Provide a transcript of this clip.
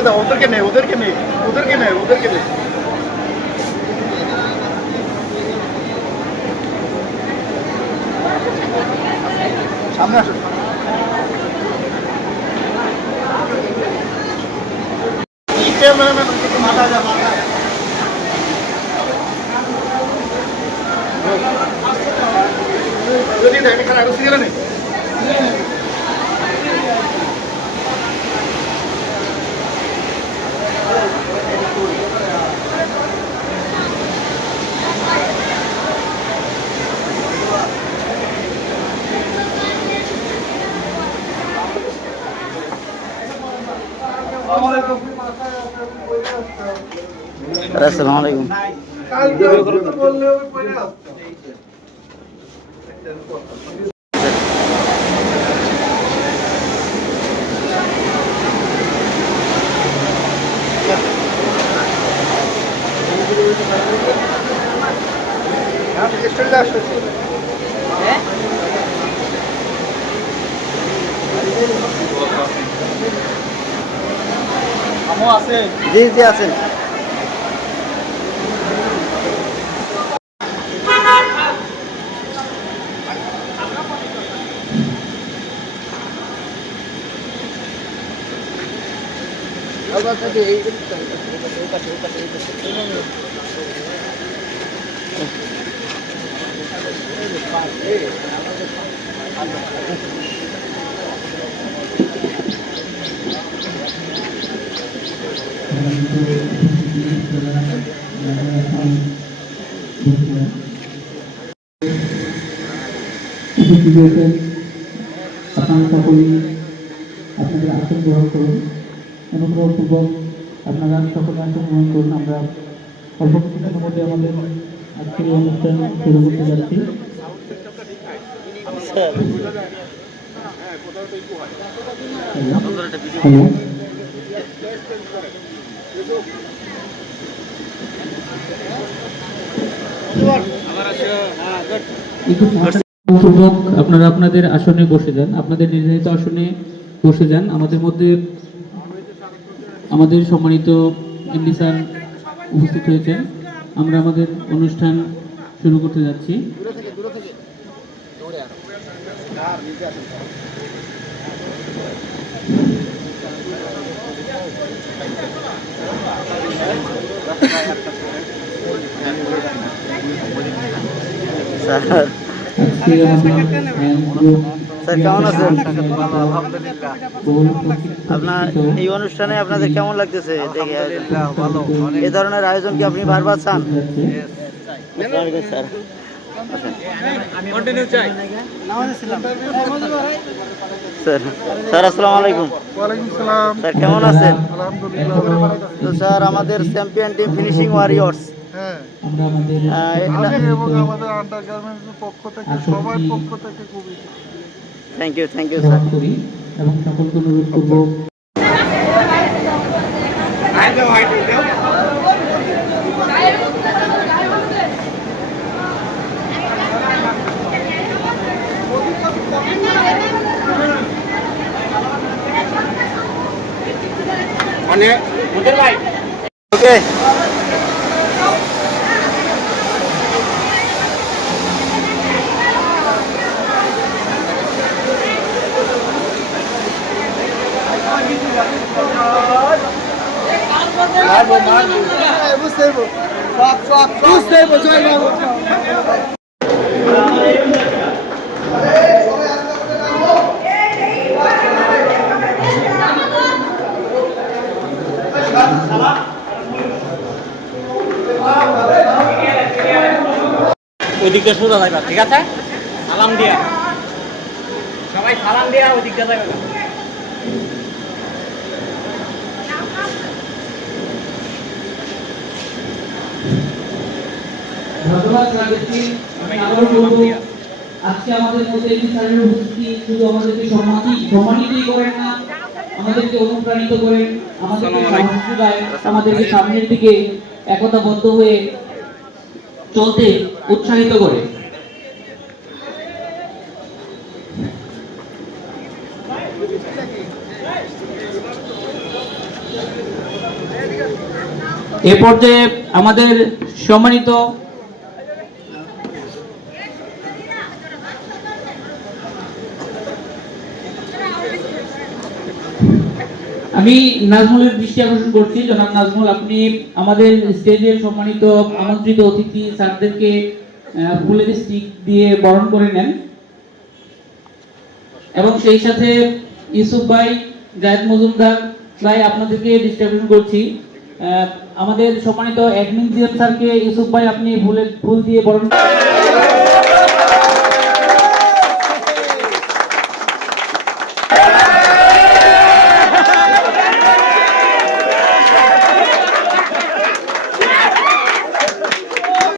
ওদেরকে দাও, ওদেরকে নে, ওদেরকে নে, ওদেরকে নে, ওদেরকে নে। সামনে আসো। মাথা যা মাথা যদি দেখ এখানে আরো সিরিয়াল নেই। আসসালামু আলাইকুম। জি জি আছেন। আপনারা সকলেই আপনাদের আসন গ্রহণ করুন। অনুগ্রহপূর্বক আপনারা সকলে আসন গ্রহণ করুন। আমরা অল্প কিছুক্ষণের মধ্যে আমাদের আজকের এই অনুষ্ঠান শুরু করতে যাচ্ছি। হ্যালো, পূর্বক আপনারা আপনাদের আসনে বসে যান, আপনাদের নির্ধারিত আসনে বসে যান। আমাদের মধ্যে আমাদের সম্মানিত এমডি স্যার উপস্থিত হয়েছেন। আমরা আমাদের অনুষ্ঠান শুরু করতে যাচ্ছি। স্যার কেমন আছেন? আপনার এই অনুষ্ঠানে আপনাদের কেমন লাগতেছে দেখে? এই ধরনের আয়োজন কি আপনি বারবার চান? স্যার স্যার স্যার আসসালামু আলাইকুম। স্যার কেমন আছেন? তো স্যার আমাদের champion team finishing warriors thank you sir. এবং সকলকে অনুরোধ করবো ওকে ওইদিকটা সোজা থাকবে, ঠিক আছে? সালাম দিয়া সবাই সালাম দিয়া ওইদিকটা থাকবে। ধন্যবাদ জানাচ্ছি। আমি আবারও বলবো, আজকে আমাদের মধ্যে এই স্যারের উপস্থিতি শুধু আমাদেরকে সম্মানিতই করেন না, আমাদেরকে অনুপ্রাণিত করেন, আমাদেরকে সাহস যোগায়, আমাদেরকে সামনের দিকে একতাবদ্ধ হয়ে চলতে উৎসাহিত করে। এ পর্যায়ে আমাদের সম্মানিত আমি নাজমুলের দৃষ্টি আকর্ষণ করছি। জনাব নাজমুল, আপনি আমাদের স্টেজের সম্মানিত আমন্ত্রিত অতিথি স্যারদেরকে ফুলের স্টিক দিয়ে বরণ করে নেন এবং সেই সাথে ইউসুফ ভাই, জায়েদ মজুমদার ভাই, আপনাদেরকে দৃষ্টি আকর্ষণ করছি। আমাদের সম্মানিত অ্যাডমিন জিএম স্যারকে ইউসুফ ভাই আপনি ফুল দিয়ে বরণ